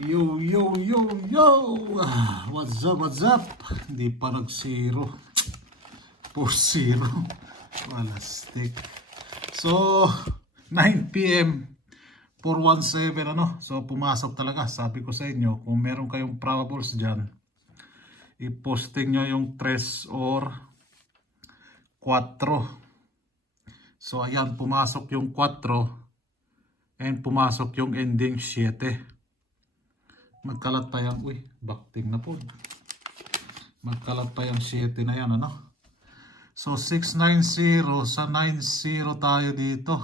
Yo, yo, yo, yo! What's up, what's up? Hindi pa nag-zero. 4-0. Wala stick. So, 9 p.m. 417 ano? So, pumasok talaga. Sabi ko sa inyo, kung meron kayong probables dyan, i-posting nyo yung 3 or 4. So, ayan, pumasok yung 4 and pumasok yung ending 7. Magkalat pa yan. Uy, bakting na po. Magkalat pa yung 7 na yan, ano? So, 690 sa 90 tayo dito.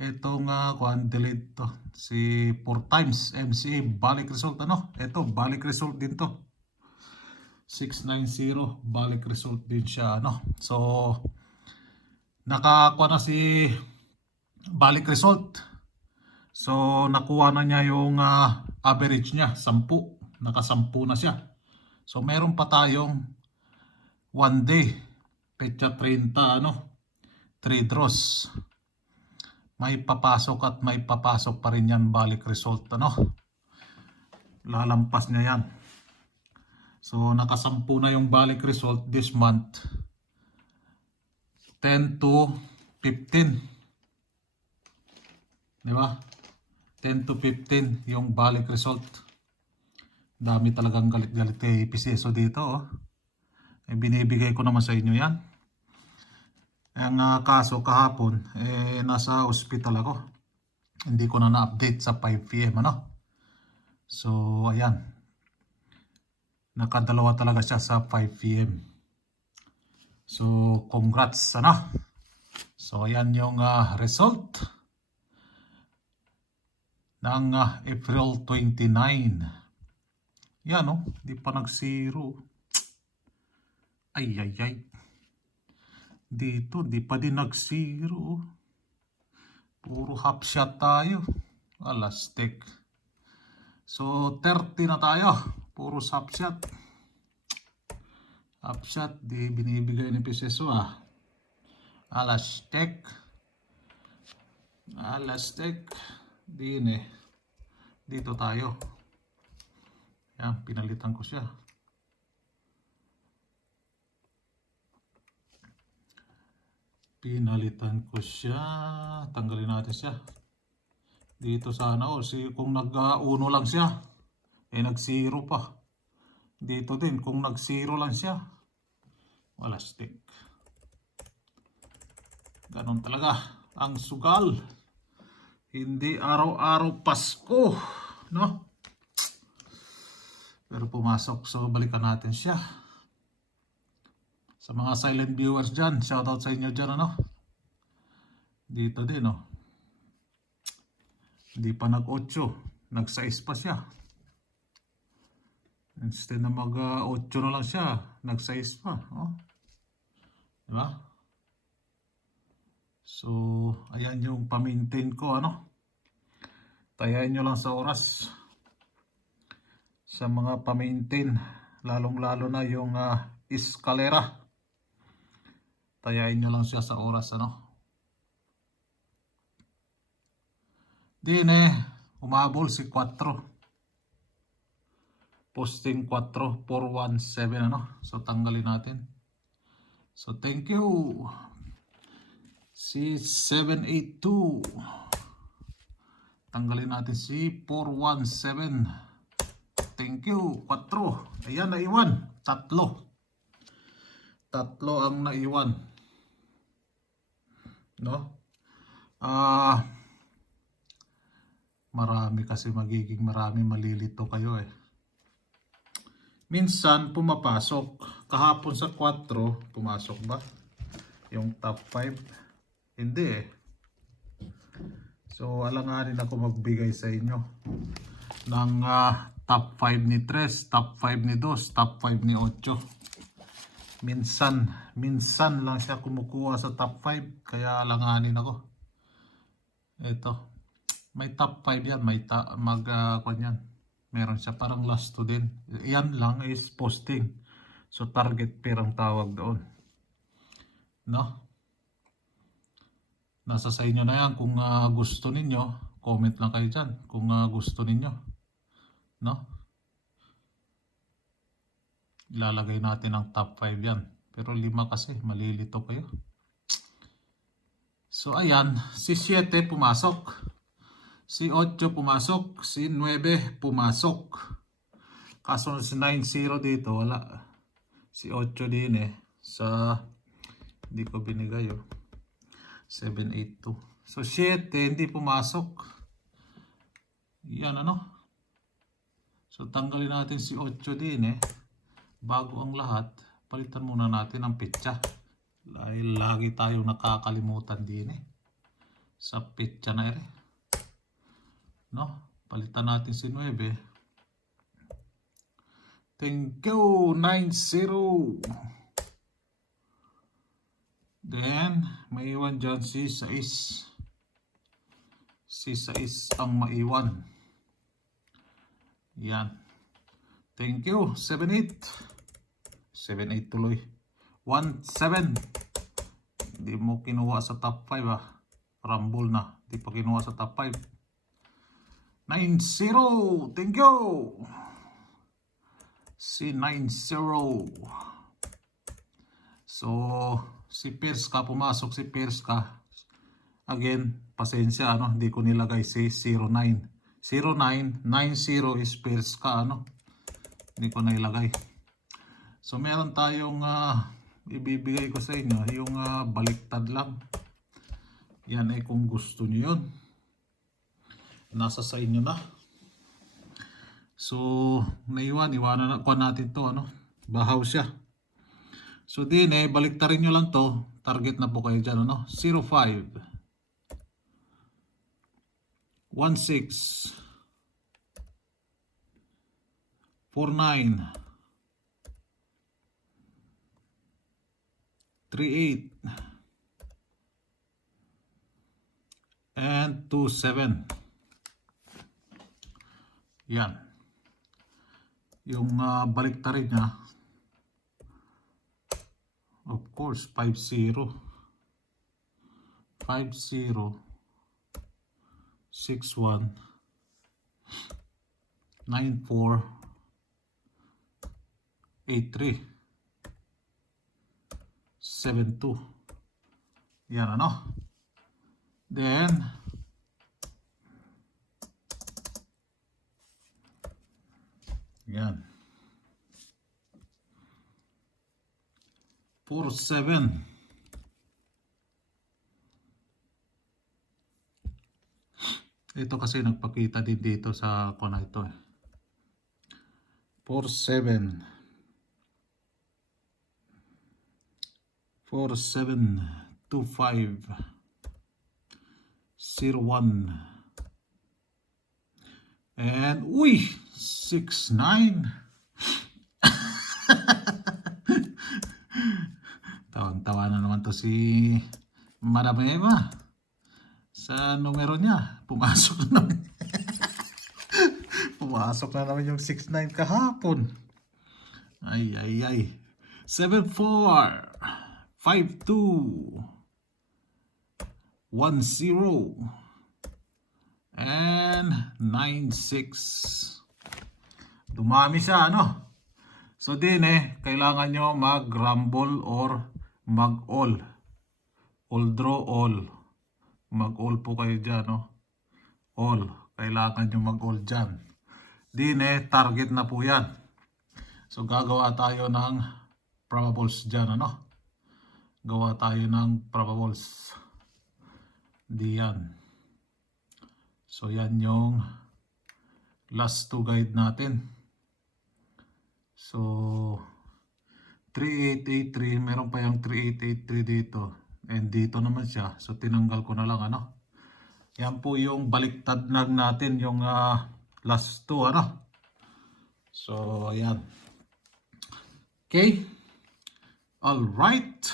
Ito nga, delete to. Si 4 times MCA, balik result, ano? Ito, balik result din to. 690, balik result din siya, ano? So, nakakuha na si balik result. So, nakuha na niya yung average niya, 10. Naka-10 na siya. So, meron pa tayong 1 day. Petsa 30, ano? 3 draws. May papasok at may papasok pa rin yan balik result, ano? Lalampas niya yan. So, naka-10 na yung balik result this month. 10 to 15. Di ba? 10 to 15 yung balik result. Dami talagang galit-galit kay PCSO dito, oh. Binibigay ko naman sa inyo yan. Ang kaso kahapon, nasa ospital ako. Hindi ko na na-update sa 5 p.m. ano. So, ayan. Nakadalawa talaga siya sa 5 p.m. So, congrats, ano. So, ayan yung result ng April 29. Yan, no? Di pa nag-zero. Ay, ay, ay. Dito, di pa din nag-zero. Puro half shot tayo. Alastik. So, 30 na tayo. Puro half shot. Half shot, di binibigay ni PCSO, Alastik. Alastik. Dito tayo. Yan, pinalitan ko siya. Tanggalin natin siya. Dito sana, kung nag-1 lang siya, nag-0 pa. Dito din, kung nag-0 lang siya, wala stick. Ganon talaga ang sugal. Hindi araw-araw Pasko, no? Pero pumasok, so balikan natin siya. Sa mga silent viewers dyan, shoutout sa inyo dyan, ano? Dito din, Hindi pa nag-8, nag-6 pa siya. Instead na mag-8 na lang siya, nag-6 pa, Diba? So, ayan yung pa-maintain ko, ano? Tayain nyo lang sa oras. Sa mga pa-maintain, lalong-lalo na yung eskalera. Tayain nyo lang siya sa oras, ano? Umabol si 4. Posting 4, 417, ano? So, tanggalin natin. So, thank you. Si 782. Tanggalin natin si 417. Thank you. 4. Ayan, naiwan. 3 ang naiwan. No? Marami kasi marami, malilito kayo, Minsan pumapasok. Kahapon sa 4, pumasok ba? Yung top 5? Hindi, So, alanganin ako magbigay sa inyo ng top 5 ni 3, top 5 ni 2, top 5 ni 8. Minsan lang siya kumukuha sa top 5, kaya alanganin ako. Ito, may top 5 yan, yan. Meron siya parang last 2 din. Yan lang is posting. So, target pair ang tawag doon. No? Nasa sa inyo na yan. Kung gusto ninyo, comment lang kayo dyan. Kung gusto ninyo. no? Ilalagay natin ang top 5 yan. Pero 5 kasi, malilito kayo. So ayan, si 7 pumasok. Si 8 pumasok. Si 9 pumasok. Kaso si 9-0 dito, wala. Si 8 din eh. Sa, hindi ko binigay 7-8-2. So 7 hindi pumasok. Yan ano. So tanggalin natin si 8 din eh. Bago ang lahat, palitan muna natin ang petsa. Dahil lagi tayong nakakalimutan din eh. Sa petsa na ere. No? Palitan natin si 9. Thank you, 9-0. Then, maiwan dyan si 6. Si 6 ang maiwan. Yan. Thank you, 7-8. 7-8 tuloy. 1-7. Hindi mo kinuha sa top 5 ah. Rumble na. Hindi pa kinuha sa top 5. 9-0. Thank you. Si 9-0. So, si Perska pumasok. Si Perska. Again, pasensya ano. Hindi ko nilagay si 09. 09, 90 is Perska ano. Hindi ko na ilagay. So meron tayong ibibigay ko sa inyo yung baliktad lang. Yan ay kung gusto niyo yun. Nasa sa inyo na. So iwanan ko natin to ano. Bahaw siya. So din baliktarin nyo lang to. Target na po kayo dyan ano. 05 16 49 38 and 27. Yan. Yung baliktarin niya, of course, 50 61 94 83 72. Yan ano. Then yan 47 ito kasi nagpakita din dito sa kona ito 47 4725 01 and 69. Tawang-tawa na naman to si Madam Eva sa numero niya. Pumasok na naman. Pumasok na naman yung 69 kahapon. Ay. 74 52 10 and 96. Dumami siya ano. So din kailangan nyo mag-rumble or mag-all. All draw all. Mag-all po kayo dyan no. All. Kailangan nyo mag-all dyan. Din target na po yan. So gagawa tayo ng probables dyan ano. Gawa tayo ng probables. Diyan. So yan yung last 2 guide natin. So 3883, meron pa yung 3883 dito. And dito naman siya. So tinanggal ko na lang ano. Yan po yung baliktad lang natin yung last 2 ano. So ayan. Okay. All right.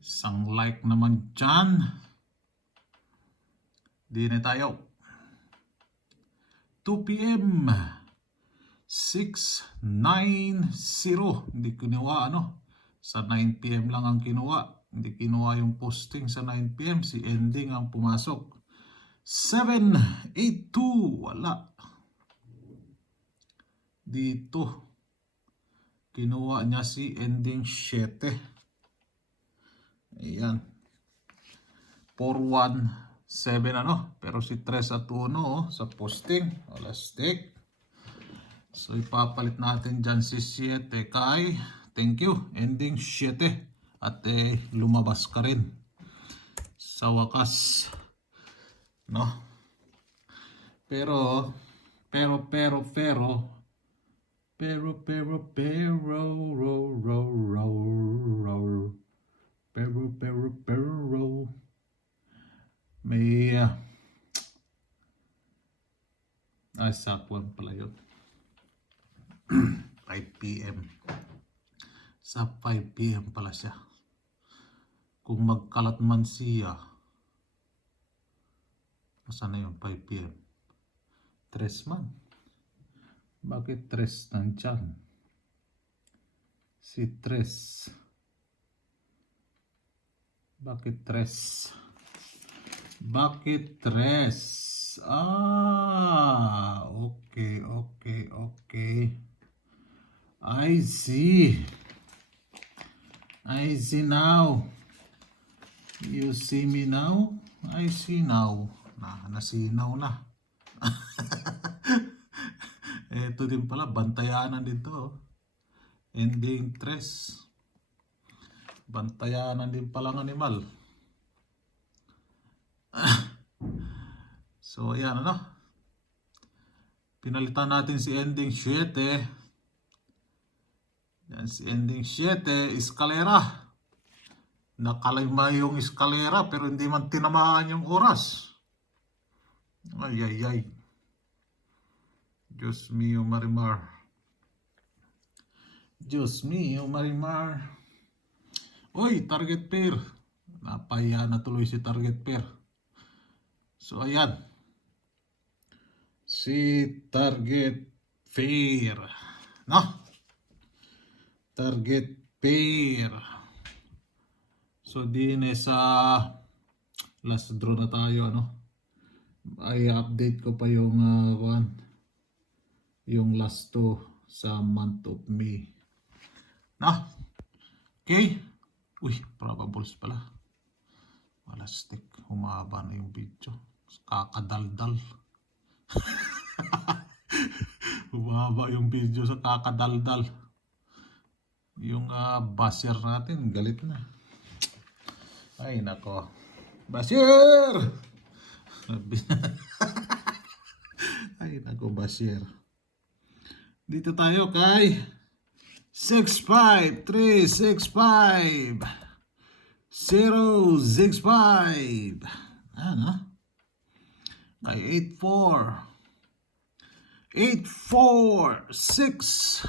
Isang like naman dyan. Di na tayo. 2 PM. 690. Hindi kinuha ano. Sa 9 PM lang ang kinuha. Hindi kinuha yung posting sa 9 PM. Si ending ang pumasok. 782. Wala. Dito, kinuha niya si ending 7. Ayan. 4-1-7 ano. Pero si 3 at 1 sa posting. Wala stick. So ipapalit natin dyan si 7 kay, thank you, ending 7. At lumabas ka rin. Sa wakas. No? Pero, may sakwan pala yun. 5 PM. Sa 5 PM pala siya. Kung magkalat man siya, nasaan na yun? 5 PM. 3 man. Bakit 3 nandyan? Si 3. Bakit 3? Bakit 3? Okay. I see now. You see me now? I see now. Nasinaw na. Ito din pala, bantayanan dito. Ending 3. Bantayanan din palang animal. So, ayan ano. Pinalitan natin si ending 7. Yan si ending 7, eskalera. Nakalima yung eskalera pero hindi man tinamaan yung oras. Ay. Diyos mio Marimar. Uy, target pair. Napaya na tuloy si target pair. So, ayan. Si target pair. No? Target pair. So, din sa last draw na tayo, ano? Ay update ko pa yung yung last 2 sa month of May. No? Okay? Uy, probables pala. Wala stick. Humaba na yung video. Kakadaldal. Humaba yung video sa kakadaldal. Yung buzzer natin, galit na. Ay, nako. Buzzer! Ay, nako, buzzer. Dito tayo kay 65365 065. Ano? Kay 846.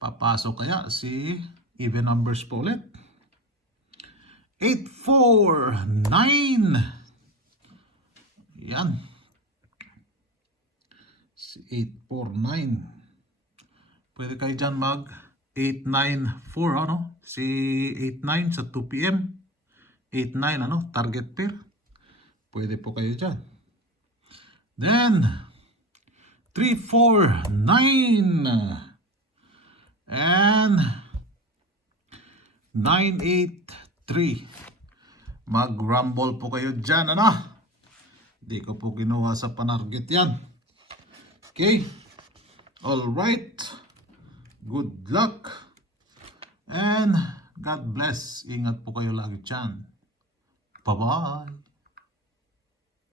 Papasok kaya si even numbers po ulit. 849. Yan. Si 849. Pwede kayo dyan mag 894, ano? Si 89 sa 2 PM. 89, ano? Target pair. Pwede po kayo dyan. Then, 349. And 983. Mag-rumble po kayo dyan, ano? Hindi ko po ginawa sa panarget yan. Okay? Alright. Good luck. And God bless. Ingat po kayo lagi dyan. Bye-bye.